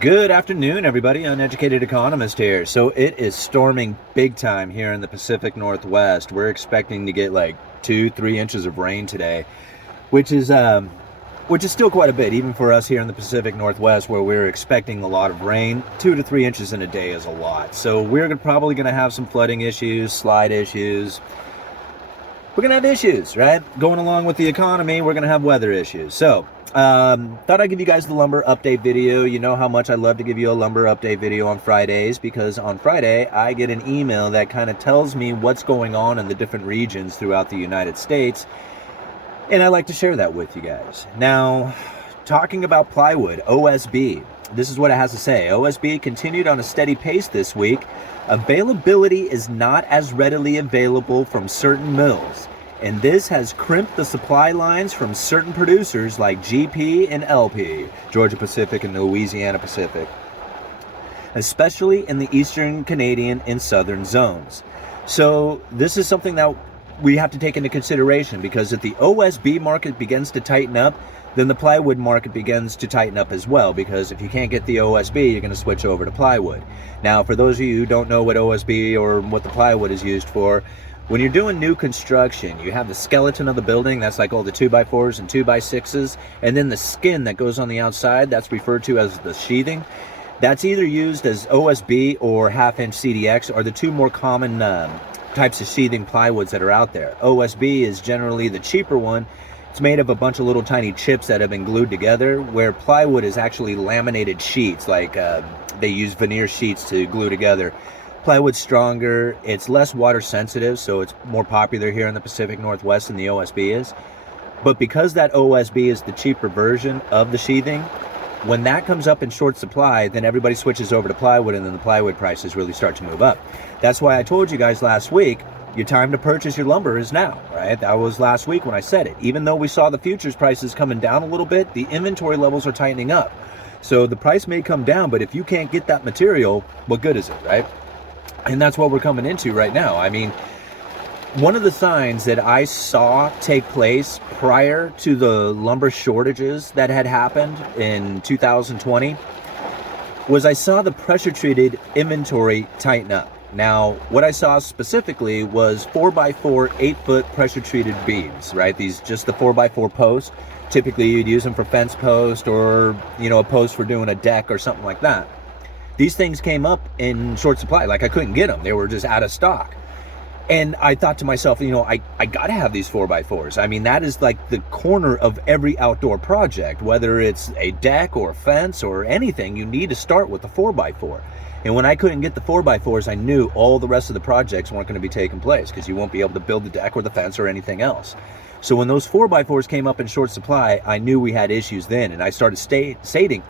Good afternoon, everybody. Uneducated Economist here. So it is storming big time here in the Pacific Northwest. We're expecting to get like 2-3 inches of rain today, which is still quite a bit, even for us here in the Pacific Northwest, where we're expecting a lot of rain. 2 to 3 inches in a day is a lot. So we're probably going to have some flooding issues, slide issues. We're going to have issues, right? Going along with the economy, we're going to have weather issues. So thought I'd give you guys the lumber update video. You know how much I love to give you a lumber update video on Fridays, because on Friday I get an email that kind of tells me what's going on in the different regions throughout the United States, and I like to share that with you guys. Now, talking about plywood, OSB, this is what it has to say. OSB continued on a steady pace this week. Availability is not as readily available from certain mills, and this has crimped the supply lines from certain producers like GP and LP, Georgia Pacific and Louisiana Pacific, especially in the Eastern Canadian and Southern zones. So this is something that we have to take into consideration, because if the OSB market begins to tighten up, then the plywood market begins to tighten up as well, because if you can't get the OSB, you're going to switch over to plywood. Now, for those of you who don't know what OSB or what the plywood is used for, when you're doing new construction, you have the skeleton of the building, that's like all the 2x4s and 2x6s, and then the skin that goes on the outside, that's referred to as the sheathing. That's either used as OSB or half-inch CDX, are the two more common types of sheathing plywoods that are out there. OSB is generally the cheaper one. It's made of a bunch of little tiny chips that have been glued together, where plywood is actually laminated sheets, like they use veneer sheets to glue together. Plywood's stronger, it's less water sensitive, so it's more popular here in the Pacific Northwest than the OSB is. But because that OSB is the cheaper version of the sheathing, when that comes up in short supply, then everybody switches over to plywood, and then the plywood prices really start to move up. That's why I told you guys last week, your time to purchase your lumber is now, right? That was last week when I said it. Even though we saw the futures prices coming down a little bit, the inventory levels are tightening up. So the price may come down, but if you can't get that material, what good is it, right? And that's what we're coming into right now. I mean, one of the signs that I saw take place prior to the lumber shortages that had happened in 2020 was I saw the pressure-treated inventory tighten up. Now, what I saw specifically was 4x4, 8-foot pressure-treated beams, right? These, just the 4x4 posts. Typically, you'd use them for fence post, or, a post for doing a deck or something like that. These things came up in short supply. Like, I couldn't get them. They were just out of stock. And I thought to myself, I got to have these 4x4s. I mean, that is like the corner of every outdoor project, whether it's a deck or a fence or anything, you need to start with the 4x4. And when I couldn't get the 4x4s, I knew all the rest of the projects weren't going to be taking place, because you won't be able to build the deck or the fence or anything else. So when those 4x4s came up in short supply, I knew we had issues then. And I started stating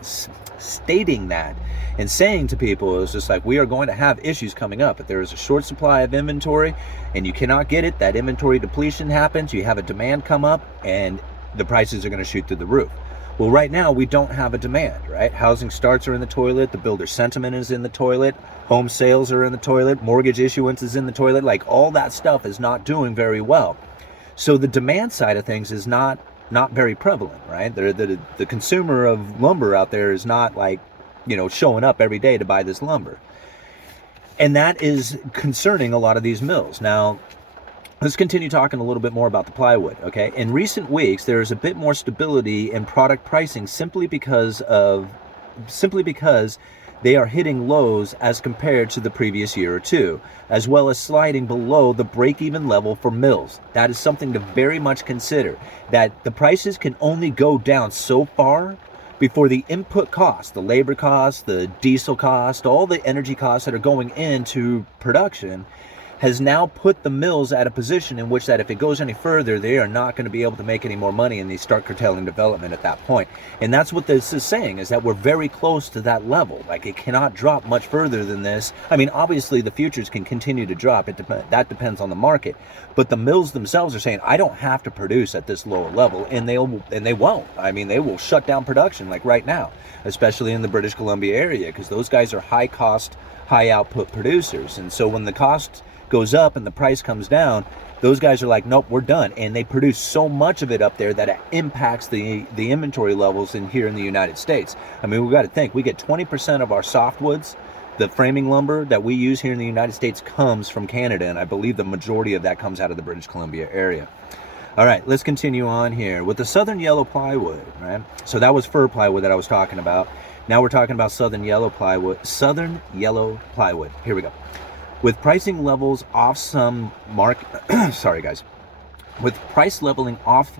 that and saying to people, it was just like, we are going to have issues coming up. If there is a short supply of inventory and you cannot get it, that inventory depletion happens, you have a demand come up, and the prices are going to shoot through the roof. Well, right now we don't have a demand, right? Housing starts are in the toilet, the builder sentiment is in the toilet, home sales are in the toilet, mortgage issuance is in the toilet. Like, all that stuff is not doing very well. So the demand side of things is not very prevalent, right? The consumer of lumber out there is not like, showing up every day to buy this lumber. And that is concerning a lot of these mills. Now, let's continue talking a little bit more about the plywood, okay? In recent weeks, there is a bit more stability in product pricing simply because they are hitting lows as compared to the previous year or two, as well as sliding below the break-even level for mills. That is something to very much consider, that the prices can only go down so far before the input costs, the labor costs, the diesel cost, all the energy costs that are going into production, has now put the mills at a position in which that if it goes any further, they are not going to be able to make any more money, and they start curtailing development at that point. And that's what this is saying, is that we're very close to that level. Like, it cannot drop much further than this. I mean, obviously the futures can continue to drop. That depends on the market. But the mills themselves are saying, I don't have to produce at this lower level, and they won't. I mean, they will shut down production like right now, especially in the British Columbia area, because those guys are high cost, high output producers. And so when the cost goes up and the price comes down, those guys are like, nope, we're done. And they produce so much of it up there that it impacts the inventory levels here in the United States. I mean, we've got to think, we get 20% of our softwoods, the framing lumber that we use here in the United States, comes from Canada. And I believe the majority of that comes out of the British Columbia area. All right, let's continue on here with the southern yellow plywood, right? So that was fir plywood that I was talking about. Now we're talking about southern yellow plywood. Southern yellow plywood. Here we go. With pricing levels off some sorry guys. With price leveling off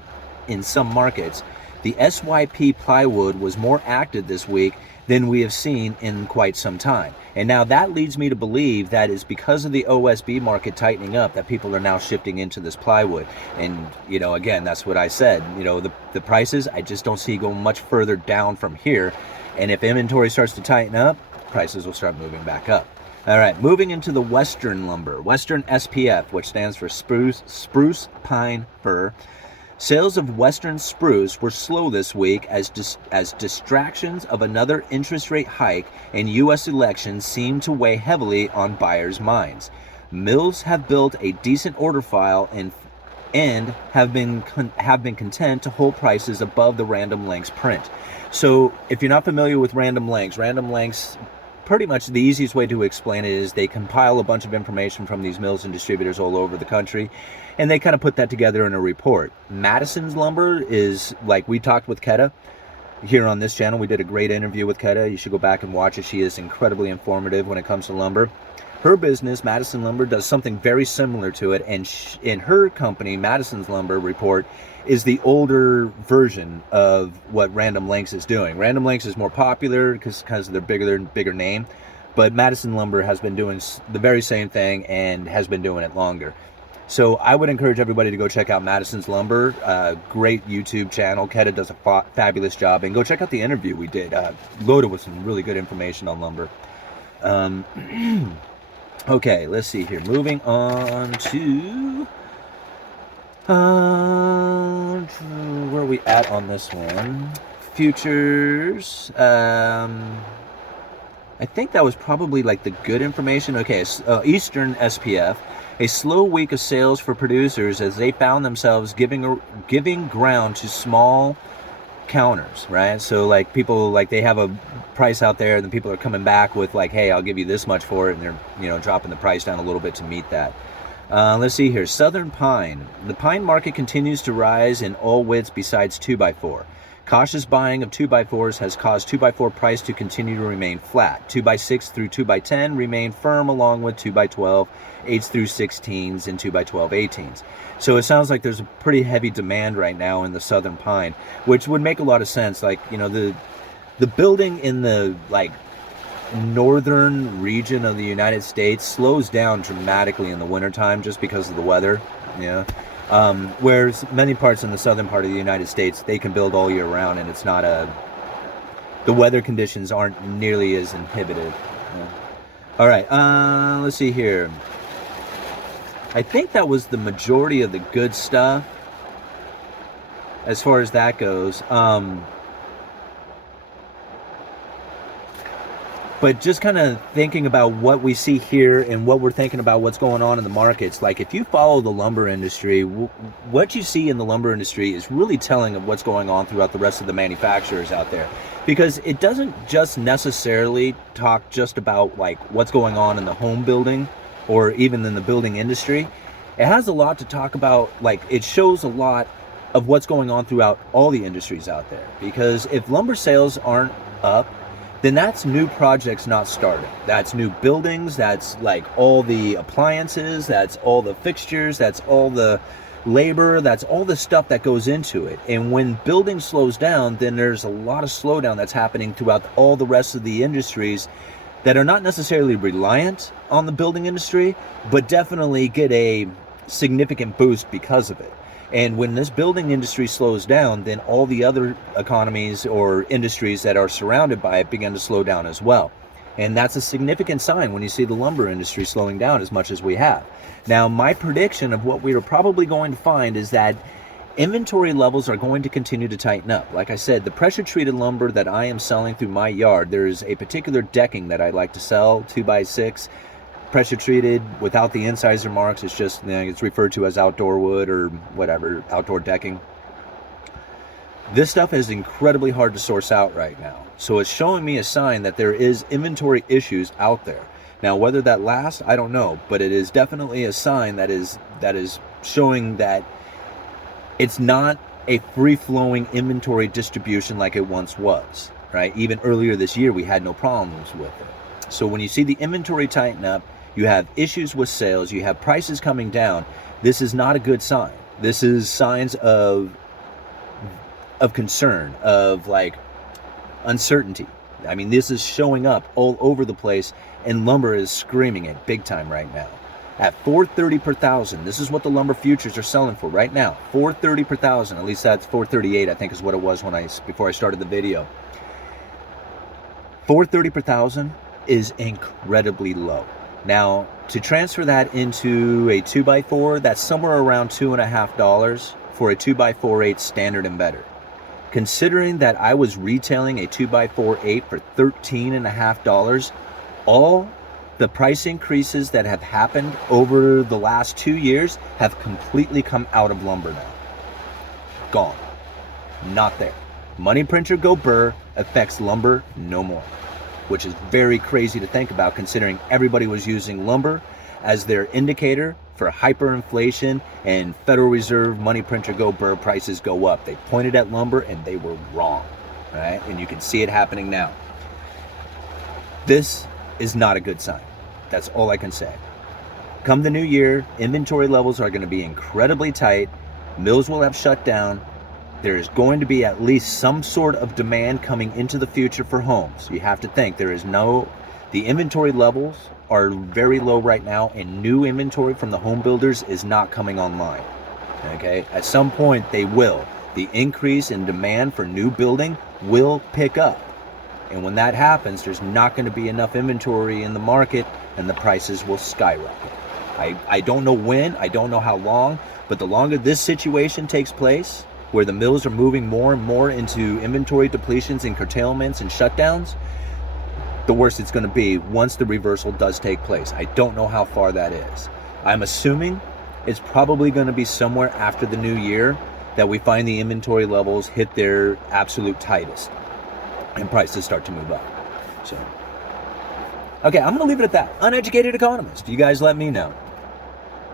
in some markets, the SYP plywood was more active this week than we have seen in quite some time. And now that leads me to believe that is because of the OSB market tightening up that people are now shifting into this plywood. And, you know, again, that's what I said. You know, the prices, I just don't see going much further down from here. And if inventory starts to tighten up, prices will start moving back up. All right, moving into the Western lumber, Western SPF, which stands for spruce, pine, fir. Sales of Western spruce were slow this week as distractions of another interest rate hike and U.S. elections seem to weigh heavily on buyers' minds. Mills have built a decent order file and have been content to hold prices above the Random Lengths print. So if you're not familiar with Random Lengths, pretty much the easiest way to explain it is they compile a bunch of information from these mills and distributors all over the country, and they kind of put that together in a report. Madison's lumber is, like we talked with Keta here on this channel. We did a great interview with Keta. You should go back and watch it. She is incredibly informative when it comes to lumber. Her business, Madison Lumber, does something very similar to it, and in her company, Madison's Lumber report, is the older version of what Random Lengths is doing. Random Lengths is more popular because of their bigger name, but Madison Lumber has been doing the very same thing and has been doing it longer. So I would encourage everybody to go check out Madison's Lumber, great YouTube channel. Keta does a fabulous job, and go check out the interview we did, loaded with some really good information on lumber. Okay, let's see here. Moving on to where are we at on this one? Futures. I think that was probably like the good information. Okay, Eastern SPF. A slow week of sales for producers as they found themselves giving ground to small counters, right? So like people, like they have a price out there and then people are coming back with like, hey, I'll give you this much for it, and they're, you know, dropping the price down a little bit to meet that. Let's see here. Southern pine. The pine market continues to rise in all widths besides 2x4. Cautious buying of 2x4s has caused 2x4 price to continue to remain flat. 2x6 through 2x10 remain firm, along with 2x12, 8s through 16s, and 2x12 18s. So it sounds like there's a pretty heavy demand right now in the southern pine, which would make a lot of sense. Like, you know, the building in the like northern region of the United States slows down dramatically in the wintertime just because of the weather, you know. Whereas many parts in the southern part of the United States, they can build all year round, and it's not the weather conditions aren't nearly as inhibitive. All right, let's see here. I think that was the majority of the good stuff as far as that goes. But just kind of thinking about what we see here and what we're thinking about what's going on in the markets. Like if you follow the lumber industry, what you see in the lumber industry is really telling of what's going on throughout the rest of the manufacturers out there. Because it doesn't just necessarily talk just about like what's going on in the home building or even in the building industry. It has a lot to talk about. Like it shows a lot of what's going on throughout all the industries out there. Because if lumber sales aren't up, then that's new projects not starting. That's new buildings, that's like all the appliances, that's all the fixtures, that's all the labor, that's all the stuff that goes into it. And when building slows down, then there's a lot of slowdown that's happening throughout all the rest of the industries that are not necessarily reliant on the building industry, but definitely get a significant boost because of it. And when this building industry slows down, then all the other economies or industries that are surrounded by it begin to slow down as well. And that's a significant sign when you see the lumber industry slowing down as much as we have. Now, my prediction of what we are probably going to find is that inventory levels are going to continue to tighten up. Like I said, the pressure treated lumber that I am selling through my yard, there's a particular decking that I like to sell, 2x6. pressure treated without the incisor marks. It's just, it's referred to as outdoor wood or whatever, outdoor decking. This stuff is incredibly hard to source out right now. So it's showing me a sign that there is inventory issues out there. Now, whether that lasts, I don't know, but it is definitely a sign that is showing that it's not a free-flowing inventory distribution like it once was, right? Even earlier this year, we had no problems with it. So when you see the inventory tighten up, you have issues with sales, you have prices coming down, this is not a good sign. This is signs of concern, of like uncertainty. I mean, this is showing up all over the place, and lumber is screaming it big time right now. At $430 per thousand, this is what the lumber futures are selling for right now. $430 per thousand, at least that's $438, I think is what it was before I started the video. $430 per thousand is incredibly low. Now, to transfer that into a 2x4, that's somewhere around $2.50 for a 2x4/8 standard and better. Considering that I was retailing a 2x4/8 for $13.50, all the price increases that have happened over the last 2 years have completely come out of lumber now. Gone. Not there. Money printer go burr affects lumber no more, which is very crazy to think about considering everybody was using lumber as their indicator for hyperinflation and Federal Reserve money printer go burr prices go up. They pointed at lumber and they were wrong, right? And you can see it happening now. This is not a good sign. That's all I can say. Come the new year, inventory levels are going to be incredibly tight. Mills will have shut down. There is going to be at least some sort of demand coming into the future for homes. You have to think the inventory levels are very low right now, and new inventory from the home builders is not coming online. Okay, at some point they will. The increase in demand for new building will pick up. And when that happens, there's not going to be enough inventory in the market and the prices will skyrocket. I don't know when, I don't know how long, but the longer this situation takes place, where the mills are moving more and more into inventory depletions and curtailments and shutdowns, the worse it's going to be once the reversal does take place. I don't know how far that is. I'm assuming it's probably going to be somewhere after the new year that we find the inventory levels hit their absolute tightest and prices start to move up. So, okay, I'm going to leave it at that. Uneducated economist. You guys let me know.